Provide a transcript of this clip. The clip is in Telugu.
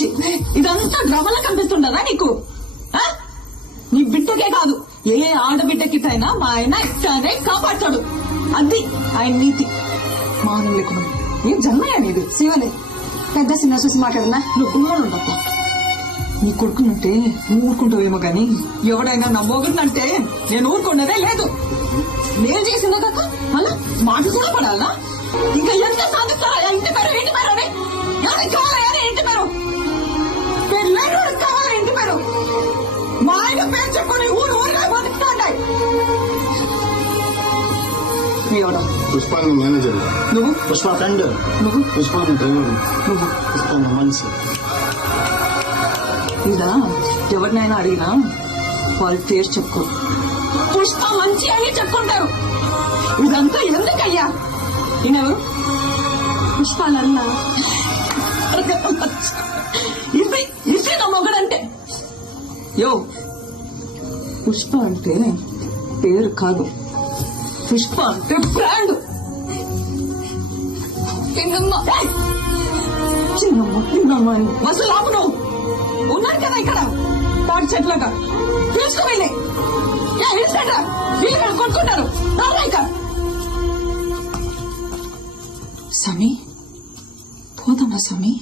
మనిషి. ఇదంతా డ్రామాలా కనిపిస్తుండదా నీకు? నీ బిడ్డకే కాదు, ఏ ఆడబిడ్డకిటైనా మా ఆయన ఇట్టానే కాపాడతాడు. అది ఆయన నీతి. మానం లేకుండా ఏం జన్మయ్యా నీది? శివని పెద్ద చిన్న చూసి మాట్లాడున్నా. నువ్వు గుమ్మలు ఉండప్ప. నీ కొడుకునంటే నువ్వు ఊరుకుంటావేమో గాని ఎవడైనా నా మొగుడినంటే నేను ఊరుకున్నదే లేదు. నేను చేసిందో కాక మళ్ళా మాట కూడా పడాలనా? ఇంకా ఎంత సాధిస్తారా? ఇంటి పేరు ఇంటి పేరు అని ఎవరికి కావాలా? ఇంటి పేరు పెళ్ళైన కావాలా? ఇంటి పేరు మా ఆయన పేరు చెప్పుకొని ఊరు ఊరుగా బతుకుతాంటాయి. ఎవడా? పుష్పాన్ని మేనేజర్. నువ్వు? పుష్ప ఫ్రెండ్. నువ్వు? పుష్పాన్ని డ్రైవర్. నువ్వు? పుష్పాన్ని మనిషి. ఇదా ఎవరినైనా అడిగినా వాళ్ళ పేరు చెప్పుకో. పుష్ప మంచి అని చెప్పుకుంటారు. ఇదంతా ఎందుకయ్యా? ఈయనెవరు? పుష్పాలన్నా ఇది ఇది నా మొగడంటే. యో, పుష్ప అంటే పేరు కాదు, పుష్ప అంటే బ్రాండ్. చిన్నమ్మ అసలు ఆపు. నువ్వు ఉన్నారు కదా ఇక్కడ తాటి చెట్లగా తీసుకువెళ్ళి వీళ్ళు కొనుక్కుంటారు. సమీ పోదామా సమీ?